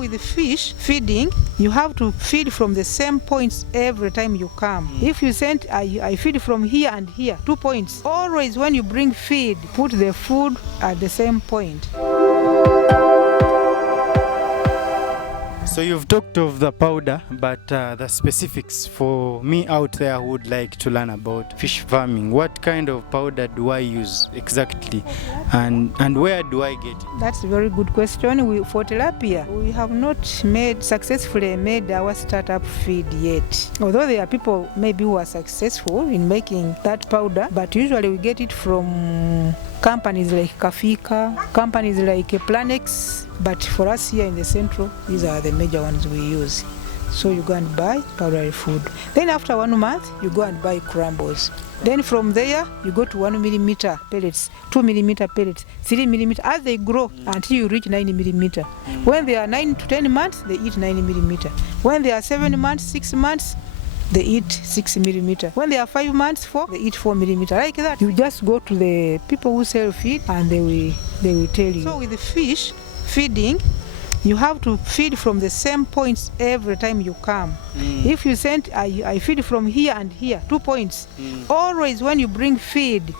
with the fish feeding, you have to feed from the same points every time you come. If you send, I feed from here and here, 2 points. Always when you bring feed, put the food at the same point. So you've talked of the powder, but the specifics for me out there who would like to learn about fish farming. What kind of powder do I use exactly, and where do I get it? That's a very good question. For tilapia, we have not successfully made our startup feed yet. Although there are people maybe who are successful in making that powder, but usually we get it from companies like Kafika, companies like Planex, but for us here in the central, these are the major ones we use. So you go and buy powdery food. Then after 1 month, you go and buy crumbles. Then from there, you go to 1 millimeter pellets, 2 millimeter pellets, 3 millimeter, as they grow until you reach 9 millimeter. When they are 9 to 10 months, they eat 9 millimeter. When they are 7 months, 6 months, they eat 6 millimeter. When they are 5 months, they eat 4 millimeter. Like that, you just go to the people who sell feed and they will tell you. So with the fish feeding, you have to feed from the same points every time you come. If you send, I feed from here and here, 2 points. Always when you bring feed,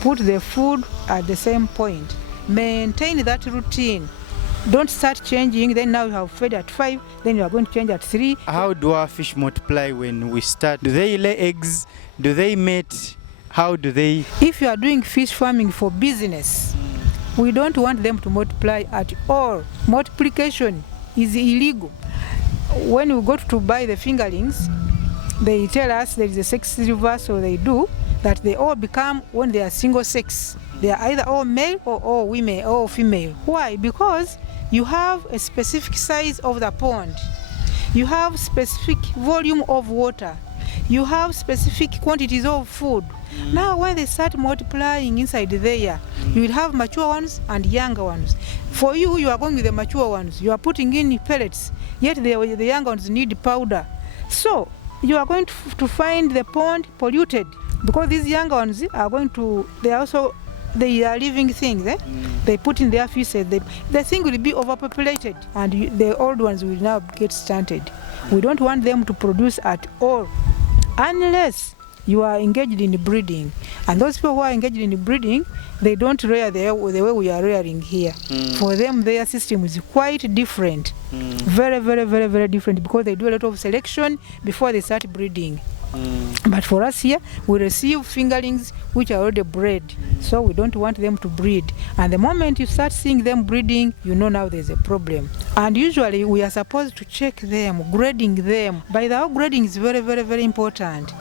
put the food at the same point. Maintain that routine. Don't start changing, then now you have fed at 5, then you are going to change at 3. How do our fish multiply when we start? Do they lay eggs? Do they mate? How do they? If you are doing fish farming for business, we don't want them to multiply at all. Multiplication is illegal. When we go to buy the fingerlings, they tell us there is a sex reverse, so they do, that they all become, when they are single sex, they are either all male or all women or female. Why? Because you have a specific size of the pond. You have specific volume of water. You have specific quantities of food. Now when they start multiplying inside there, you will have mature ones and younger ones. For you are going with the mature ones. You are putting in pellets, yet the younger ones need powder. So you are going to find the pond polluted, because these younger ones are going to, they are living things. They put in their feces. The thing will be overpopulated, and the old ones will now get stunted. We don't want them to produce at all, unless you are engaged in breeding. And those people who are engaged in breeding, they don't rear the way we are rearing here. For them, their system is quite different. Very, very, very, very different, because they do a lot of selection before they start breeding. But for us here, we receive fingerlings which are already bred, so we don't want them to breed. And the moment you start seeing them breeding, you know now there's a problem. And usually we are supposed to check them, grading them. By the way, grading is very, very, very important.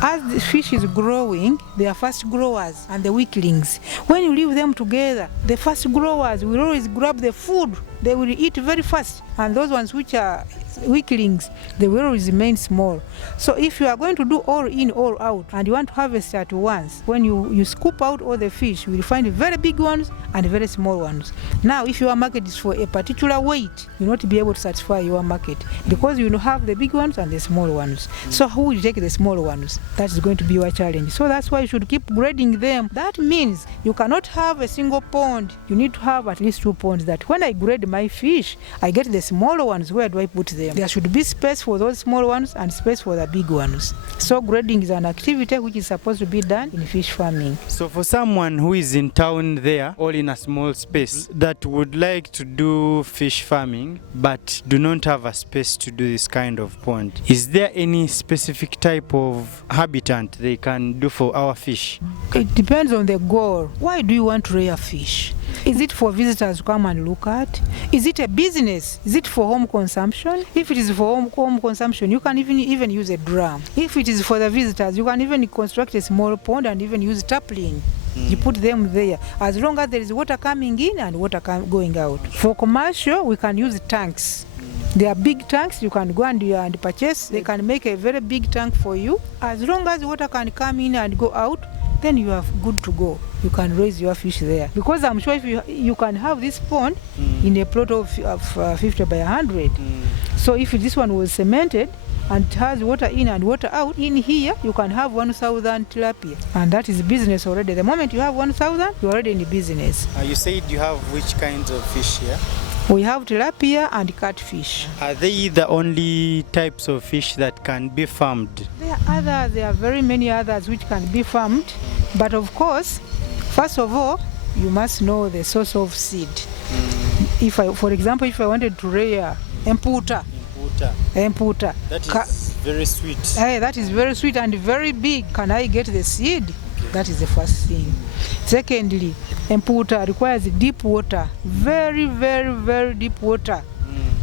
As the fish is growing, they are fast growers and the weaklings. When you leave them together, the fast growers will always grab the food. They will eat very fast. And those ones which are weaklings, they will always remain small. So if you are going to do all in, all out, and you want to harvest at once, when you scoop out all the fish, you will find very big ones and very small ones. Now, if your market is for a particular weight, you will not be able to satisfy your market, because you will have the big ones and the small ones. So who will take the small ones? That's going to be your challenge. So that's why you should keep grading them. That means you cannot have a single pond. You need to have at least 2 ponds, that when I grade my fish, I get the smaller ones. Where do I put them? There should be space for those small ones and space for the big ones. So grading is an activity which is supposed to be done in fish farming. So for someone who is in town there, all in a small space, that would like to do fish farming but do not have a space to do this kind of pond, is there any specific type of habitat they can do for our fish? It depends on the goal. Why do you want to rear fish? Is it for visitors to come and look at? Is it a business? Is it for home consumption? If it is for home consumption, you can even use a drum. If it is for the visitors, you can even construct a small pond and even use tarpaulin. You put them there, as long as there is water coming in and water going out. For commercial, we can use tanks. There are big tanks you can go and purchase. They can make a very big tank for you. As long as water can come in and go out, then you are good to go. You can raise your fish there. Because I'm sure if you can have this pond in a plot of 50 by 100. So if this one was cemented and it has water in and water out, in here you can have 1,000 tilapia. And that is business already. The moment you have 1,000, you're already in the business. You said you have which kinds of fish here? We have tilapia and catfish. Are they the only types of fish that can be farmed? There are very many others which can be farmed, but of course, first of all, you must know the source of seed. For example, if I wanted to rear emputa. That is very sweet. That is very sweet and very big. Can I get the seed? Okay. That is the first thing. Secondly, emputa requires deep water, very, very, very deep water.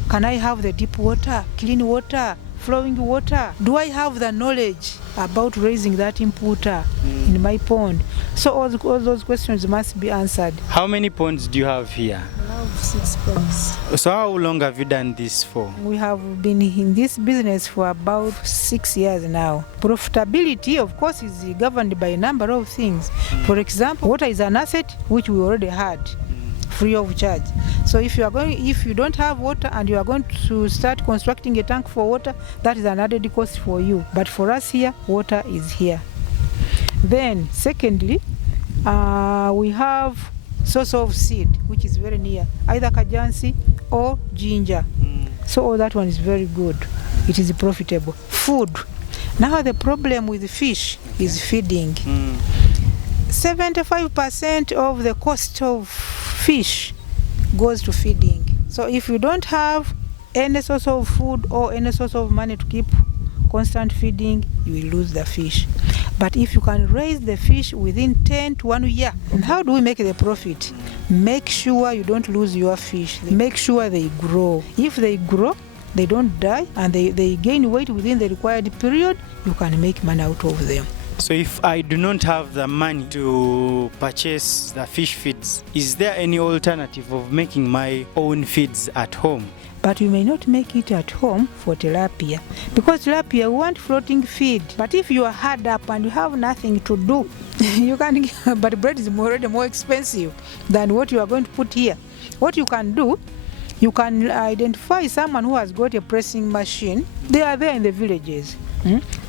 Can I have the deep water, clean water, flowing water? Do I have the knowledge about raising that emputa in my pond? So all those questions must be answered. How many ponds do you have here? I have 6 ponds. So how long have you done this for? We have been in this business for about 6 years now. Profitability, of course, is governed by a number of things. For example, water is an asset which we already had, free of charge. So if you don't have water and you are going to start constructing a tank for water, that is an added cost for you. But for us here, water is here. Then, secondly, we have source of seed, which is very near, either kajansi or ginger. So all that one is very good. It is profitable. Food. Now the problem with fish is feeding. 75% of the cost of fish goes to feeding. So if you don't have any source of food or any source of money to keep constant feeding, you will lose the fish. But if you can raise the fish within 10 to 1 year, and how do we make the profit? Make sure you don't lose your fish. Make sure they grow. If they grow, they don't die, and they gain weight within the required period, you can make money out of them. So if I do not have the money to purchase the fish feeds, is there any alternative of making my own feeds at home? But you may not make it at home for tilapia, because tilapia want floating feed. But if you are hard up and you have nothing to do, you can. But bread is already more expensive than what you are going to put here. What you can do, you can identify someone who has got a pressing machine. They are there in the villages.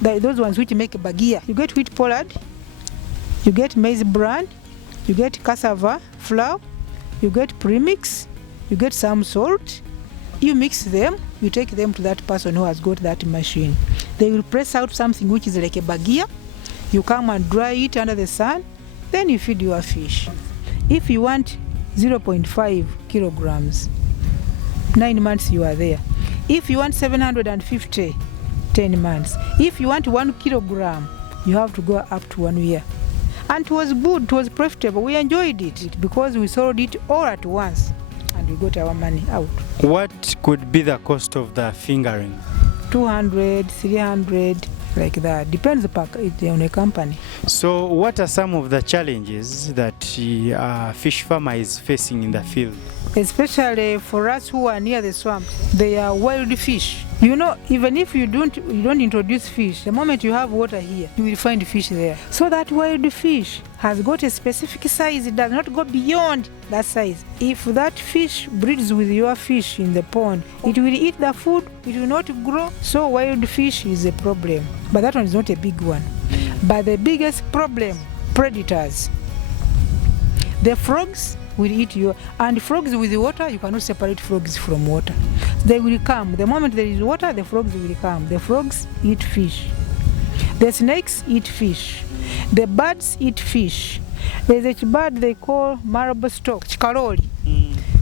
Those ones which make bagia. You get wheat pollard, you get maize bran, you get cassava flour, you get premix, you get some salt. You mix them, you take them to that person who has got that machine. They will press out something which is like a bagia. You come and dry it under the sun, then you feed your fish. If you want 0.5 kilograms, 9 months you are there. If you want 750, 10 months. If you want 1 kilogram, you have to go up to 1 year. And it was good, it was profitable. We enjoyed it because we sold it all at once and we got our money out. What could be the cost of the fingering? 200, 300, like that. Depends on a company. So what are some of the challenges that a fish farmer is facing in the field? Especially for us who are near the swamp, they are wild fish. You know, even if you don't introduce fish, the moment you have water here, you will find fish there. So that wild fish has got a specific size. It does not go beyond that size. If that fish breeds with your fish in the pond, it will eat the food, it will not grow. So wild fish is a problem. But that one is not a big one. But the biggest problem, predators. The frogs will eat you, and frogs with the water, you cannot separate frogs from water. They will come. The moment there is water, the frogs will come. The frogs eat fish. The snakes eat fish. The birds eat fish. There's a bird they call marble stork, kaloli.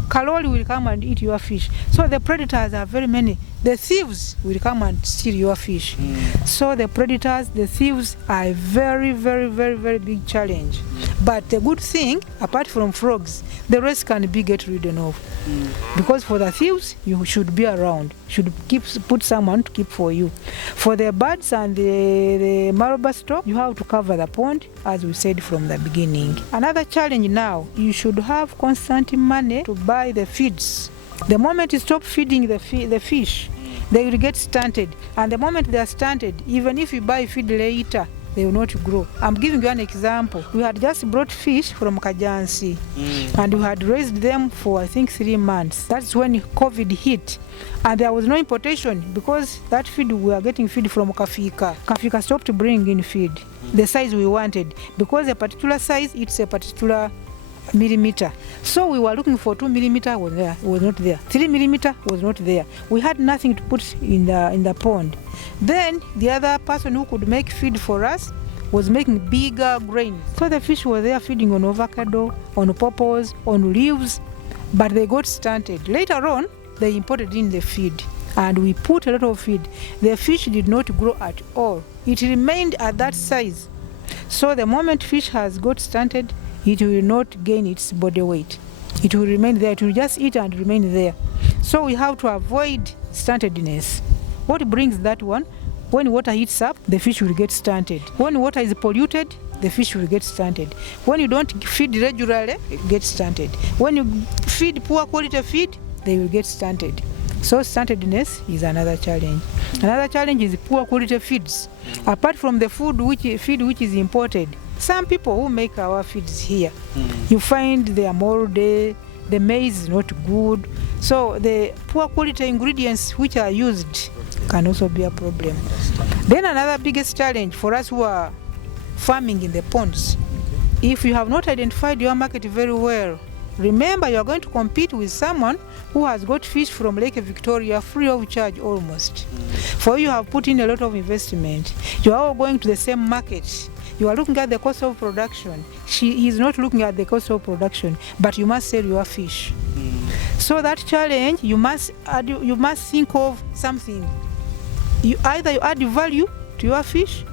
Kaloli will come and eat your fish. So the predators are very many. The thieves will come and steal your fish. So the predators, the thieves are a very, very, very, very big challenge. But the good thing, apart from frogs, the rest can be get rid of. Because for the thieves, you should be around. Should put someone to keep for you. For the birds and the marble stork, you have to cover the pond, as we said from the beginning. Another challenge now, you should have constant money to buy the feeds. The moment you stop feeding the fish, they will get stunted. And the moment they are stunted, even if you buy feed later, they will not grow. I'm giving you an example. We had just brought fish from Kajansi, and we had raised them for, I think, 3 months. That's when COVID hit. And there was no importation because that feed, we are getting feed from Kafika. Kafika stopped bringing in feed, the size we wanted. Because a particular size, it's a particular millimeter. So we were looking for 2 millimeter, was not there. 3 millimeter was not there. We had nothing to put in the pond. Then the other person who could make feed for us was making bigger grains. So the fish were there feeding on avocado, on pawpaws, on leaves, but they got stunted. Later on, they imported in the feed, and we put a lot of feed. The fish did not grow at all. It remained at that size. So the moment fish has got stunted, it will not gain its body weight. It will remain there. It will just eat and remain there. So we have to avoid stuntedness. What brings that one? When water heats up, the fish will get stunted. When water is polluted, the fish will get stunted. When you don't feed regularly, it gets stunted. When you feed poor quality feed, they will get stunted. So stuntedness is another challenge. Another challenge is poor quality feeds. Apart from the feed which is imported, some people who make our feeds here, you find they are moldy, the maize is not good. So the poor quality ingredients which are used can also be a problem. Then another biggest challenge for us who are farming in the ponds, if you have not identified your market very well, remember you are going to compete with someone who has got fish from Lake Victoria free of charge almost. For you have put in a lot of investment. You are all going to the same market. You are looking at the cost of production. She is not looking at the cost of production, but you must sell your fish. So that challenge, you must think of something. Either you add value to your fish,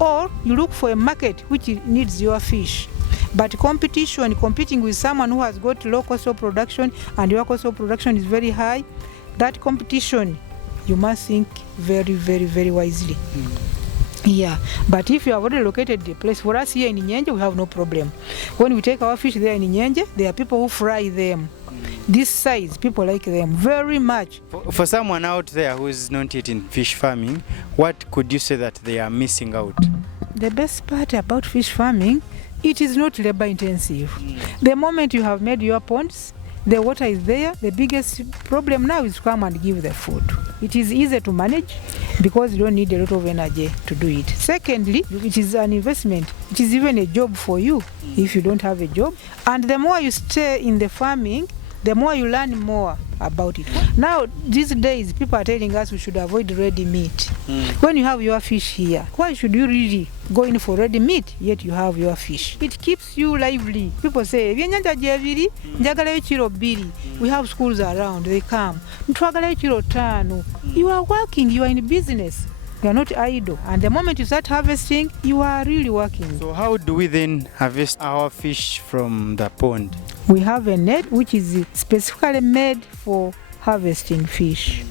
or you look for a market which needs your fish. But competing with someone who has got low cost of production and your cost of production is very high, that competition, you must think very, very, very wisely. Yeah, but if you have already located the place, for us here in Nyenje, we have no problem. When we take our fish there in Nyenje, there are people who fry them. This size, people like them very much. For someone out there who is not yet in fish farming, what could you say that they are missing out? The best part about fish farming, it is not labor intensive. The moment you have made your ponds, the water is there. The biggest problem now is to come and give the food. It is easy to manage because you don't need a lot of energy to do it. Secondly, it is an investment. It is even a job for you if you don't have a job. And the more you stay in the farming, the more you learn more about it. Now, these days, people are telling us we should avoid ready meat. When you have your fish here, why should you really go in for ready meat, yet you have your fish? It keeps you lively. People say, we have schools around, they come. You are working, you are in business. You are not idle. And the moment you start harvesting, you are really working. So how do we then harvest our fish from the pond? We have a net which is specifically made for harvesting fish.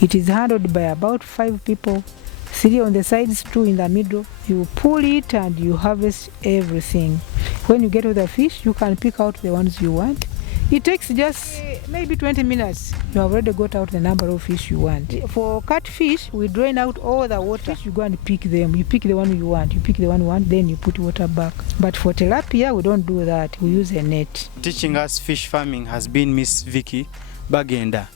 It is handled by about 5 people, 3 on the sides, 2 in the middle. You pull it and you harvest everything. When you get to the fish, you can pick out the ones you want. It takes just maybe 20 minutes. You have already got out the number of fish you want. For catfish, we drain out all the water. You go and pick them. You pick the one you want. You pick the one you want, then you put water back. But for tilapia, we don't do that. We use a net. Teaching us fish farming has been Miss Vicky Bagenda.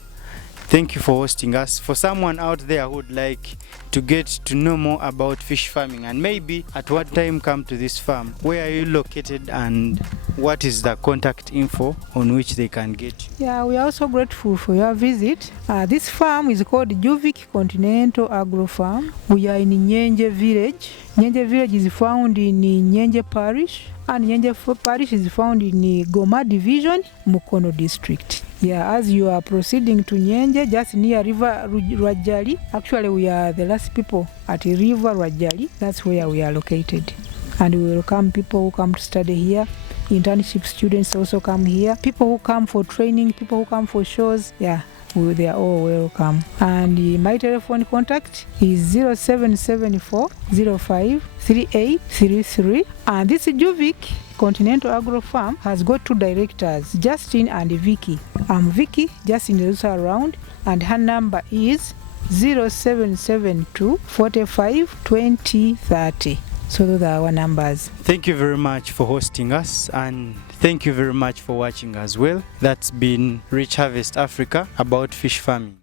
Thank you for hosting us. For someone out there who would like to get to know more about fish farming and maybe at what time come to this farm, where are you located and what is the contact info on which they can get you? Yeah, we are also grateful for your visit. This farm is called Juvic Continental Agro Farm. We are in Nyenje Village. Nyenje Village is found in Nyenje Parish, and Nyenje Parish is found in Goma Division, Mukono District. Yeah, as you are proceeding to Nyenje, just near River Rwajali. Actually, we are the last people at River Rwajali. That's where we are located. And we welcome people who come to study here. Internship students also come here. People who come for training, people who come for shows. Yeah, they are all welcome. And my telephone contact is 0774 05 3833. And this Juvic Continental Agro Farm has got 2 directors, Justin and Vicky. I'm Vicky, Justin is also around, and her number is 0772 45 20 30. So those are our numbers. Thank you very much for hosting us, and thank you very much for watching as well. That's been Rich Harvest Africa about fish farming.